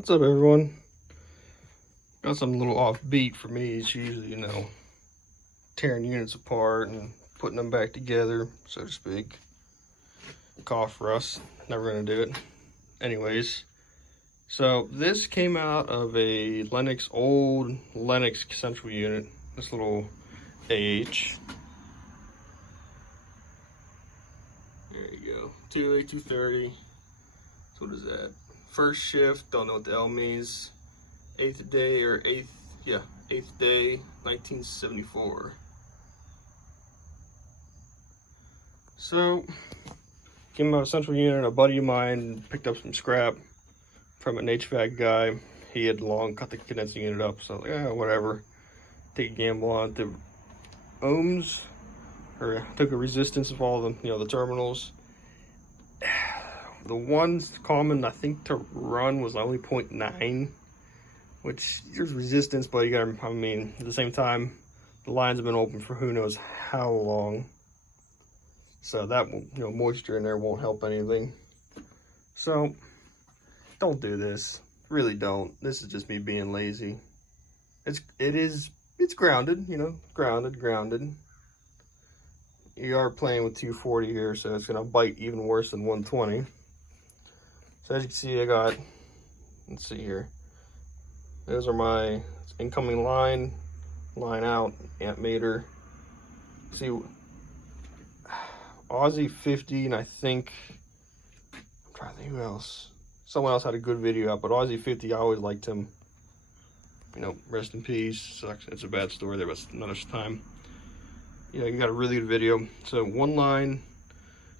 What's up, everyone? Got something a little offbeat for me. It's usually, tearing units apart and putting them back together, so to speak. Cough for us. Never gonna do it. Anyways, so this came out of a old Lennox central unit. This little AH. There you go. 2A230. So what is that? First shift, don't know what the L means. Eighth day, 1974. So, came out of central unit. A buddy of mine picked up some scrap from an HVAC guy. He had cut the condensing unit up, so I was like, yeah, whatever. Take a gamble on the ohms, or took a resistance of all the, the terminals. The ones common, I think, to run was only 0.9, which there's resistance, but you gotta, at the same time, the lines have been open for who knows how long. So that, moisture in there won't help anything. So, don't do this. Really don't. This is just me being lazy. It's grounded, grounded. You are playing with 240 here, so it's gonna bite even worse than 120. So as you can see, I got, let's see here. Those are my incoming line out, amp meter. See, Aussie 50, and I think, I'm trying to think who else. Someone else had a good video up, but Aussie 50, I always liked him. Rest in peace. Sucks. It's a bad story there, but another time. You got a really good video. So one line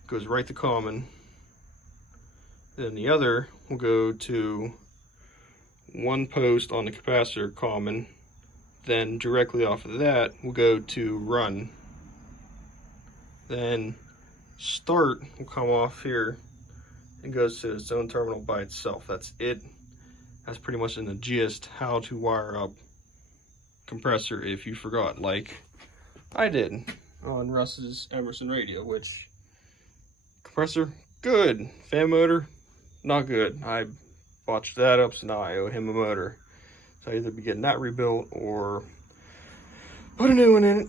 goes right to common. Then the other will go to one post on the capacitor common. Then directly off of that will go to run. Then start will come off here and goes to its own terminal by itself. That's it. That's pretty much in the gist how to wire up compressor if you forgot, like I did on Russ's Emerson radio, which compressor, good. Fan motor, not good. I botched that up, so now I owe him a motor. So I either be getting that rebuilt or put a new one in it.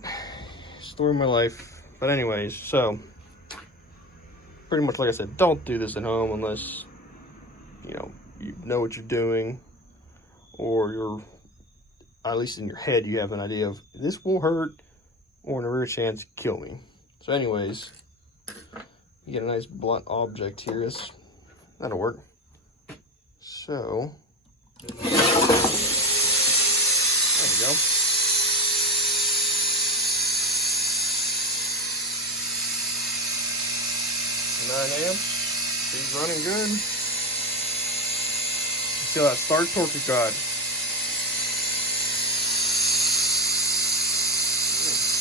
Story of my life. But anyways, so pretty much like I said, don't do this at home unless you know what you're doing, or you're, at least in your head, you have an idea of this will hurt, or in a rare chance, kill me. So anyways, you get a nice blunt object here. That'll work. So, there we go. 9 amps. He's running good. See how that start torque it got.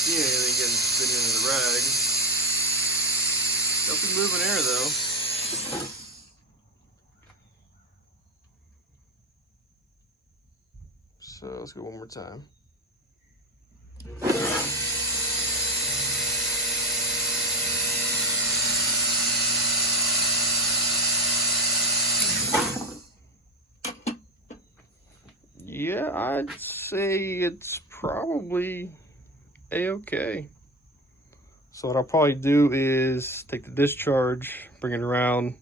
See anything getting spit into the rag. Nothing moving air though. So let's go one more time. Yeah, I'd say it's probably a-okay. So what I'll probably do is take the discharge, bring it around,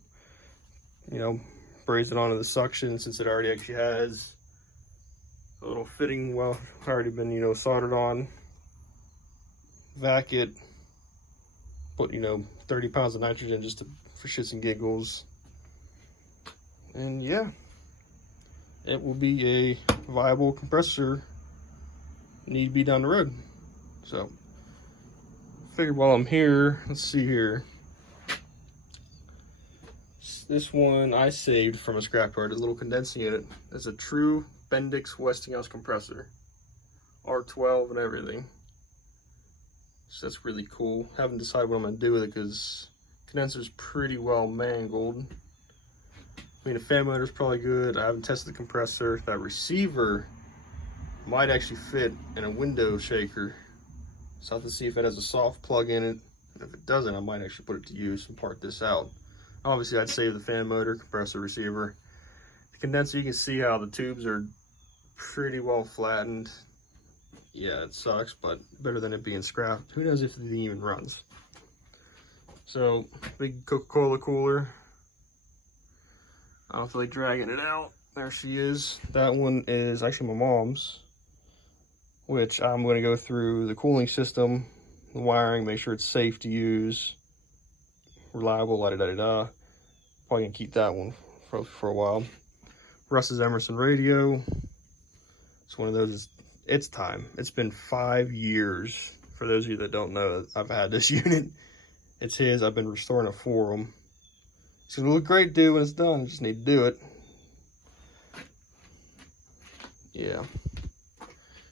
braze it onto the suction, since it already actually has a little fitting, already been, soldered on. Vac it, put, 30 pounds of nitrogen just for shits and giggles. And yeah, it will be a viable compressor, need be down the road. So, figured while I'm here, let's see here. This one I saved from a scrapyard, a little condensing unit. It's a true Bendix Westinghouse compressor, R12 and everything. So that's really cool. Haven't decided what I'm gonna do with it because condenser's pretty well mangled. The fan motor's probably good. I haven't tested the compressor. That receiver might actually fit in a window shaker. So I'll have to see if it has a soft plug in it. And if it doesn't, I might actually put it to use and part this out. Obviously, I'd save the fan motor, compressor, receiver. The condenser, you can see how the tubes are pretty well flattened. Yeah, it sucks, but better than it being scrapped. Who knows if it even runs. So, big Coca-Cola cooler. I don't feel like dragging it out. There she is. That one is actually my mom's, which I'm going to go through the cooling system, the wiring, make sure it's safe to use, reliable, la-da-da-da-da. Probably going to keep that one for a while. Russ's Emerson radio. It's one of those, it's time. It's been 5 years. For those of you that don't know, I've had this unit. It's his. I've been restoring it for him. It's going to look great, dude, when it's done. I just need to do it. Yeah.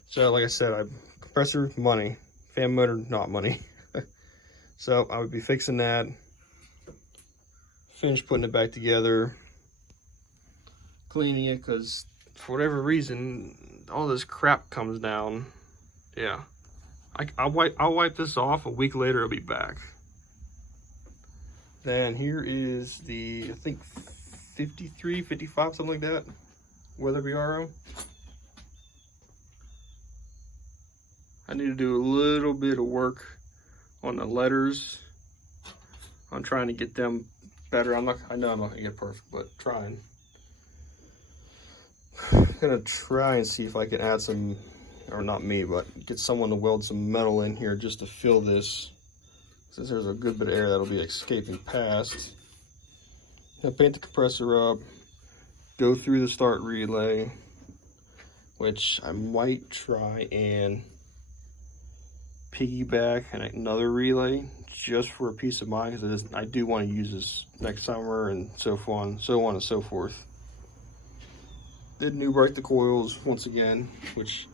So, like I said, compressor, money. Fan motor, not money. So, I would be fixing that. Finish putting it back together. Cleaning it, because for whatever reason, all this crap comes down. Yeah. I'll wipe this off. A week later, it'll be back. Then here is the, I think, 53, 55, something like that. Weatherby RO. I need to do a little bit of work on the letters. I'm trying to get them better. I know I'm not gonna get perfect, but trying. I'm gonna try and see if I can add some, or not me, but get someone to weld some metal in here just to fill this. Since there's a good bit of air that'll be escaping past. Now paint the compressor up, go through the start relay, which I might try and piggyback and another relay just for a peace of mind, because I do want to use this next summer and so on and so forth. Did new break the coils once again, which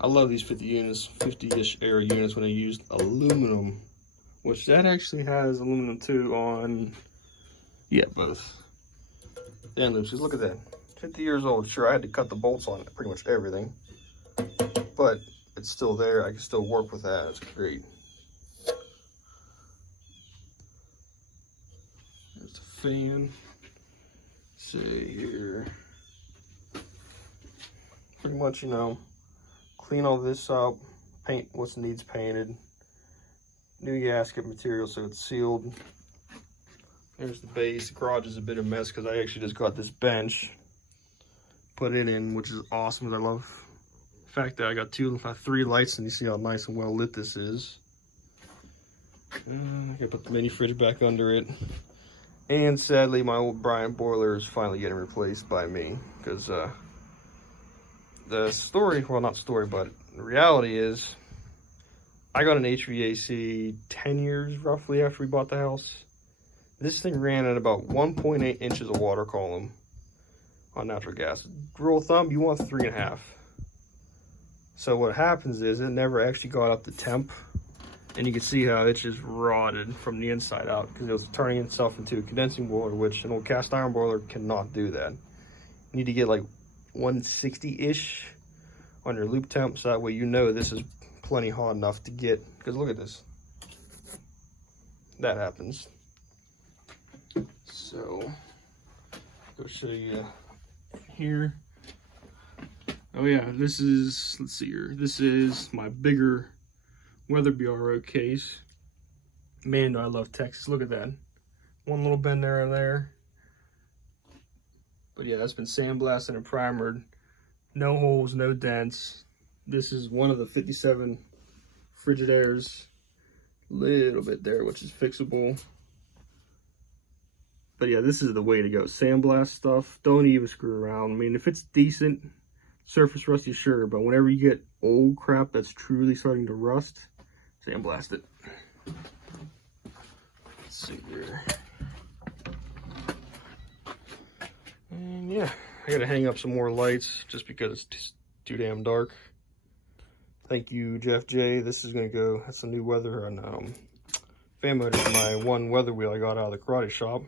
I love these 50-ish era units when they used aluminum, which that actually has aluminum too on, yeah, both. And loops, look at that, 50 years old. Sure, I had to cut the bolts on pretty much everything, but it's still there. I can still work with that. It's great. There's the fan. Let's see here. Pretty much, you know, clean all this up, paint what needs painted. New gasket material so it's sealed. There's the base. The garage is a bit of a mess because I actually just got this bench, put it in, which is awesome. I love the fact that I got 3 lights, and you see how nice and well lit this is. I'm gonna put the mini fridge back under it. And sadly, my old Bryant boiler is finally getting replaced by me, because the story, well, not story, but the reality is I got an HVAC 10 years roughly after we bought the house. This thing ran at about 1.8 inches of water column on natural gas. Rule of thumb, you want 3.5. So what happens is it never actually got up to temp, and you can see how it just rotted from the inside out because it was turning itself into a condensing boiler, which an old cast iron boiler cannot do that. You need to get like 160-ish on your loop temp, so that way you know this is plenty hot enough to get, because look at this. That happens. So, go show you here. Oh yeah, this is, let's see here. This is my bigger Weatherby RO case. Man, do I love Texas. Look at that. One little bend there and there. But yeah, that's been sandblasted and primered. No holes, no dents. This is one of the 57 Frigidairs. Little bit there, which is fixable. But yeah, this is the way to go. Sandblast stuff. Don't even screw around. I mean, if it's decent, surface rusty, sure. But whenever you get old crap that's truly starting to rust, sandblast it. Let's see here. And yeah, I gotta hang up some more lights just because it's just too damn dark. Thank you, Jeff J. This is gonna go, that's a new weather and fan motor for my one weather wheel I got out of the karate shop.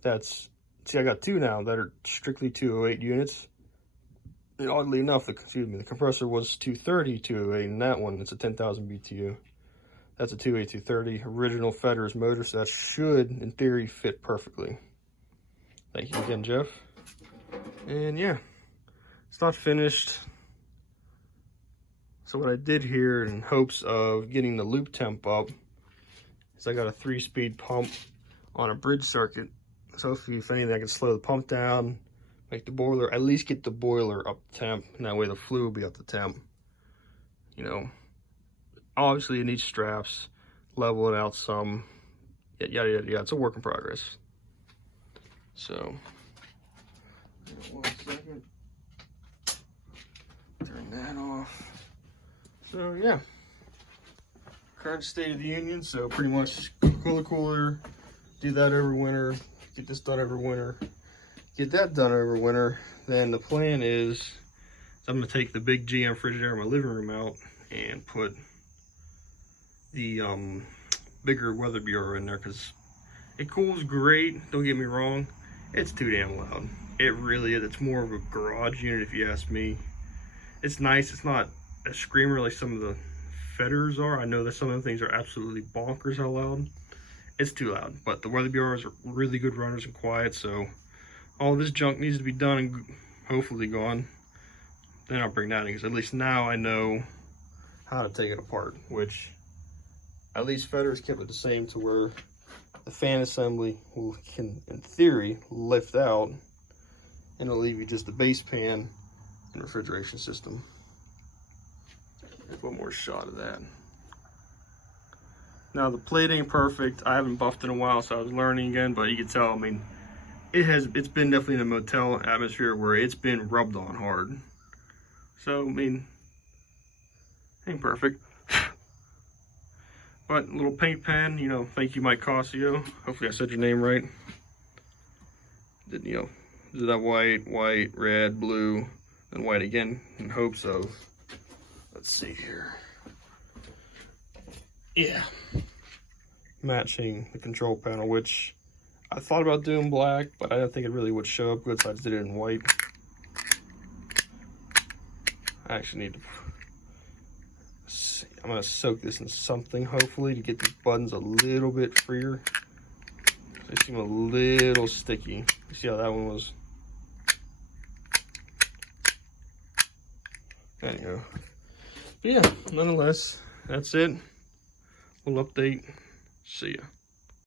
That's, see, I got 2 now that are strictly 208 units. And oddly enough, the compressor was 230 208, and that one, it's a 10,000 BTU. That's a 208 230 original Federers motor, so that should, in theory, fit perfectly. Thank you again, Jeff. And yeah, it's not finished. So what I did here in hopes of getting the loop temp up is I got a 3-speed pump on a bridge circuit. So if anything, I can slow the pump down, make the boiler, at least get the boiler up to temp, and that way the fluid will be up to temp. You know, obviously it needs straps, level it out some, yada, yada, yada. It's a work in progress. So, 1 second. Turn that off. So yeah, current state of the union. So pretty much Coca-Cola cooler, do that every winter, get this done every winter, get that done every winter. Then the plan is I'm gonna take the big GM Frigidaire in my living room out and put the bigger weather bureau in there, because it cools great, don't get me wrong, it's too damn loud. It really is. It's more of a garage unit if you ask me. It's nice, it's not a screamer like some of the Fetters are. I know that some of the things are absolutely bonkers how loud. It's too loud, but the weather bureaus are really good runners and quiet, so all this junk needs to be done and hopefully gone. Then I'll bring that in, because at least now I know how to take it apart, which at least Fetters kept it the same to where the fan assembly can, in theory, lift out, and it'll leave you just the base pan and refrigeration system. There's one more shot of that. Now the plate ain't perfect. I haven't buffed in a while, so I was learning again, but you can tell, I mean, it's been definitely in a motel atmosphere where it's been rubbed on hard. So, I mean, ain't perfect. But a little paint pen, you know, thank you, Mike Cossio. Hopefully I said your name right. Did, you know, did that white, red, blue, and white again in hopes of, let's see here. Yeah. Matching the control panel, which I thought about doing black, but I didn't think it really would show up good, so I just did it in white. I actually need to see. I'm gonna soak this in something, hopefully, to get these buttons a little bit freer. They seem a little sticky. You see how that one was? Anyhow. But yeah, nonetheless, that's it. Little update. See ya.